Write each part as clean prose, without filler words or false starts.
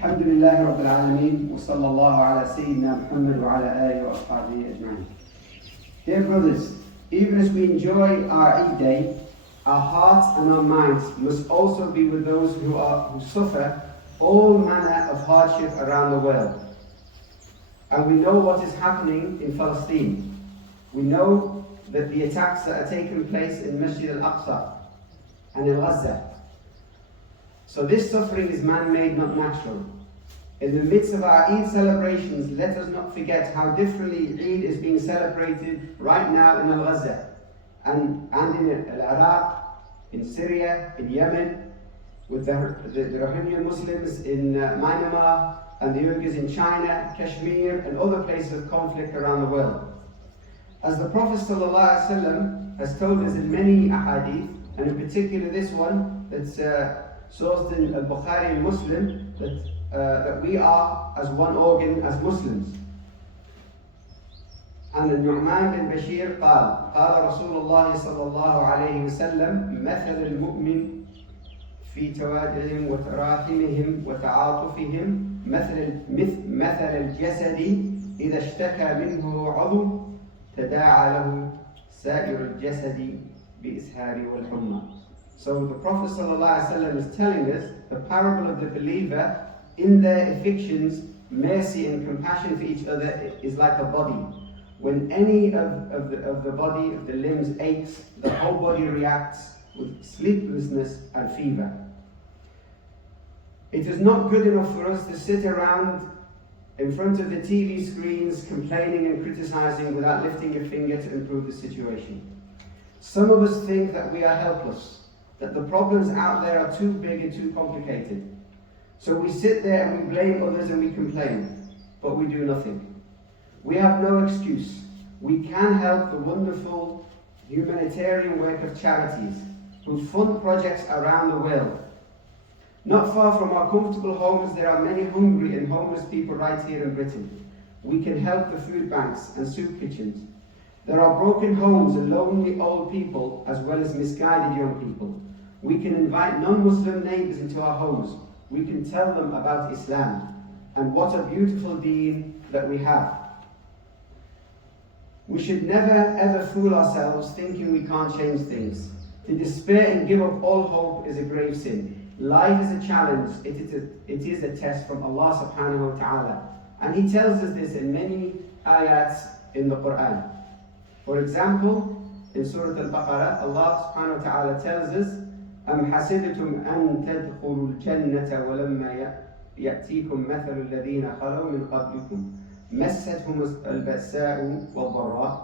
الحمد لله رب العالمين وصلى الله على سيدنا محمد وعلى آله وأصحابه أجمعين. Dear brothers, even as we enjoy our Eid day, our hearts and our minds must also be with those who suffer all manner of hardship around the world. And we know what is happening in Palestine. We know that the attacks that are taking place in Masjid al-Aqsa and in Gaza. So this suffering is man-made, not natural. In the midst of our Eid celebrations, let us not forget how differently Eid is being celebrated right now in Gaza and in Iraq, in Syria, in Yemen, with the Rohingya Muslims in Myanmar, and the Uyghurs in China, Kashmir, and other places of conflict around the world. As the Prophet ﷺ has told us in many ahadith, and in particular this one that's sourced in Al-Bukhari and Muslim, that we are as one organ as Muslims. And النعمان بن بشير قال رسول الله صلى الله عليه وسلم مثل المؤمن في توادهم وتراحمهم وتعاطفهم مثل الجسد إذا اشتكى منه عضو تداعى له سائر الجسد بإسهار والحمى. So the Prophet ﷺ is telling us the parable of the believer in their afflictions, mercy and compassion for each other is like a body. When any of the body, of the limbs aches, the whole body reacts with sleeplessness and fever. It is not good enough for us to sit around in front of the TV screens complaining and criticizing without lifting a finger to improve the situation. Some of us think that we are helpless, that the problems out there are too big and too complicated. So we sit there and we blame others and we complain, but we do nothing. We have no excuse. We can help the wonderful humanitarian work of charities who fund projects around the world. Not far from our comfortable homes, there are many hungry and homeless people right here in Britain. We can help the food banks and soup kitchens. There are broken homes and lonely old people as well as misguided young people. We can invite non-Muslim neighbours into our homes. We can tell them about Islam and what a beautiful deen that we have. We should never ever fool ourselves thinking we can't change things. To despair and give up all hope is a grave sin. Life is a challenge. It is a test from Allah subhanahu wa ta'ala. And He tells us this in many ayats in the Quran. For example, in Surah Al-Baqarah, Allah subhanahu wa ta'ala tells us, أَمْ حَسِبْتُمْ أَن تَدْخُلُوا الْجَنَّةَ وَلَمَّا يَأْتِيكُمْ مَثَلُ الَّذِينَ خَلَوْا مِنْ قَبْلِكُمْ مَسَّتْهُمُ الْبَأْسَاءُ وَالضَّرَّاءُ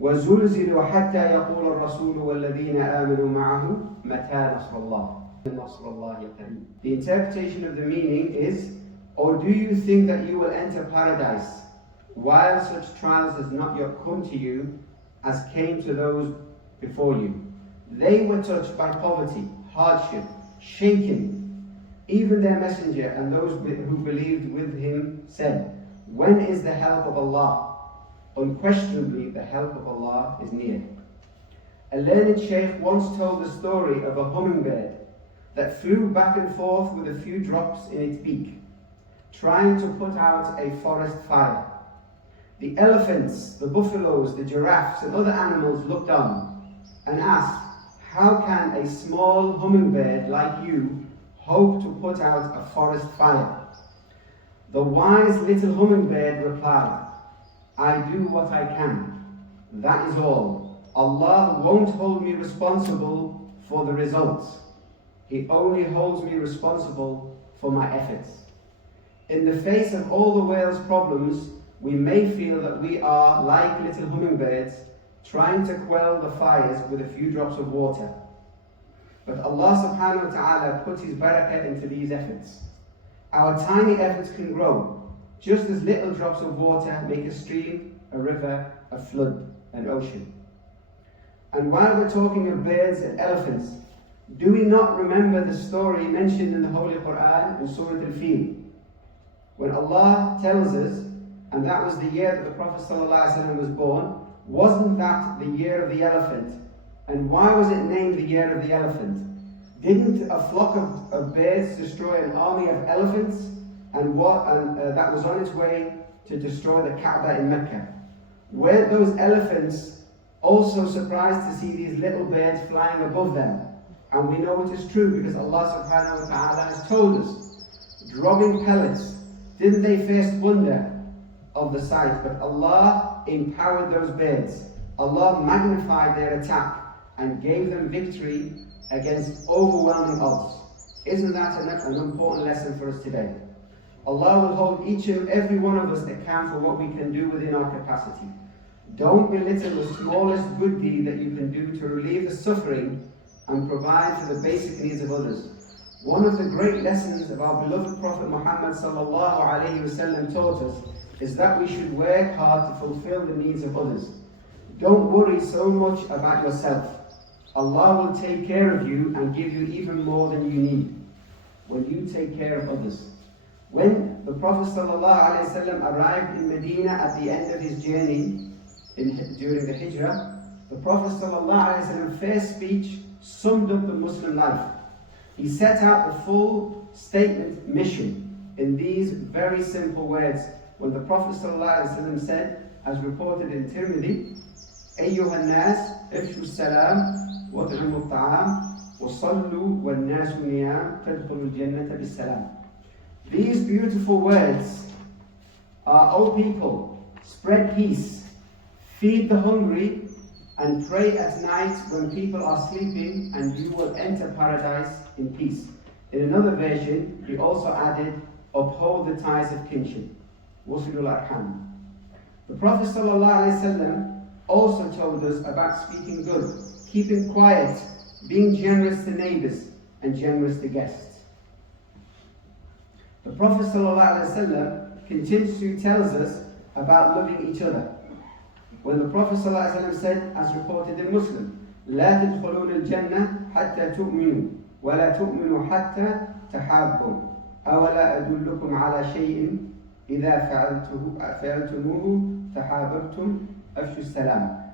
وَزُلْزِلُوا حَتَّى يَقُولَ الرَّسُولُ وَالَّذِينَ آمَنُوا مَعَهُ مَتَى نَصْرُ اللَّهِ نَصْرُ اللَّهِ قَرِيبٌ. The interpretation of the meaning is, or do you think that you will enter paradise while such trials has not yet come to you as came to those before you? They were touched by poverty, hardship, shaken. Even their messenger and those who believed with him said, when is the help of Allah? Unquestionably, the help of Allah is near. A learned sheikh once told the story of a hummingbird that flew back and forth with a few drops in its beak, trying to put out a forest fire. The elephants, the buffaloes, the giraffes, and other animals looked on and asked, how can a small hummingbird like you hope to put out a forest fire? The wise little hummingbird replied, I do what I can. That is all. Allah won't hold me responsible for the results. He only holds me responsible for my efforts. In the face of all the world's problems, we may feel that we are like little hummingbirds trying to quell the fires with a few drops of water. But Allah subhanahu wa ta'ala puts His barakah into these efforts. Our tiny efforts can grow, just as little drops of water make a stream, a river, a flood, an ocean. And while we're talking of birds and elephants, do we not remember the story mentioned in the Holy Quran in Surah Al-Fil? When Allah tells us, and that was the year that the Prophet ﷺ was born, wasn't that the year of the elephant? And why was it named the year of the elephant? Didn't a flock of birds destroy an army of elephants? that was on its way to destroy the Kaaba in Mecca. Weren't those elephants also surprised to see these little birds flying above them? And we know it is true because Allah subhanahu wa ta'ala has told us, dropping pellets, didn't they first wonder of the sight? But Allah empowered those birds. Allah magnified their attack and gave them victory against overwhelming odds. Isn't that an important lesson for us today? Allah will hold each and every one of us account for what we can do within our capacity. Don't belittle the smallest good deed that you can do to relieve the suffering and provide for the basic needs of others. One of the great lessons of our beloved Prophet Muhammad sallallahu alaihi wasallam taught us is that we should work hard to fulfill the needs of others. Don't worry so much about yourself. Allah will take care of you and give you even more than you need when you take care of others. When the Prophet ﷺ arrived in Medina at the end of his journey during the Hijrah, the Prophet ﷺ's first speech summed up the Muslim life. He set out the full statement mission in these very simple words when the Prophet ﷺ said, as reported in Tirmidhi, أيها الناس افشوا السلام واطعموا الطعام وصلوا والناس نيام تدخلوا الجنة بالسلام. These beautiful words are, O people, spread peace, feed the hungry, and pray at night when people are sleeping, and you will enter paradise in peace. In another version, he also added, uphold the ties of kinship. Wasilul arham. The Prophet ﷺ also told us about speaking good, keeping quiet, being generous to neighbors, and generous to guests. The Prophet ﷺ continuously tells us about loving each other. When the Prophet ﷺ said, as reported in Muslim, لا تدخلون الجنة حتى تؤمنوا ولا تؤمنوا حتى تحابوا أولا أدلكم على شيء إذا فعلتموه تحاببتم أفشوا السلام.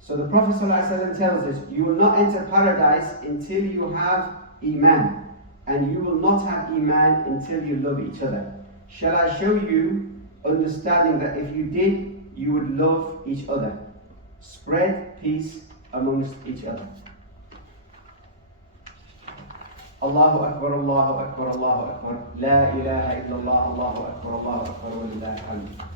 So the Prophet ﷺ tells us, you will not enter paradise until you have Iman, and you will not have Iman until you love each other. Shall I show you understanding that if you did, you would love each other? Spread peace amongst each other. Allahu Akbar, Allahu Akbar, Allahu Akbar. La ilaha illallah, Allahu Akbar, wa lillahi alhamd.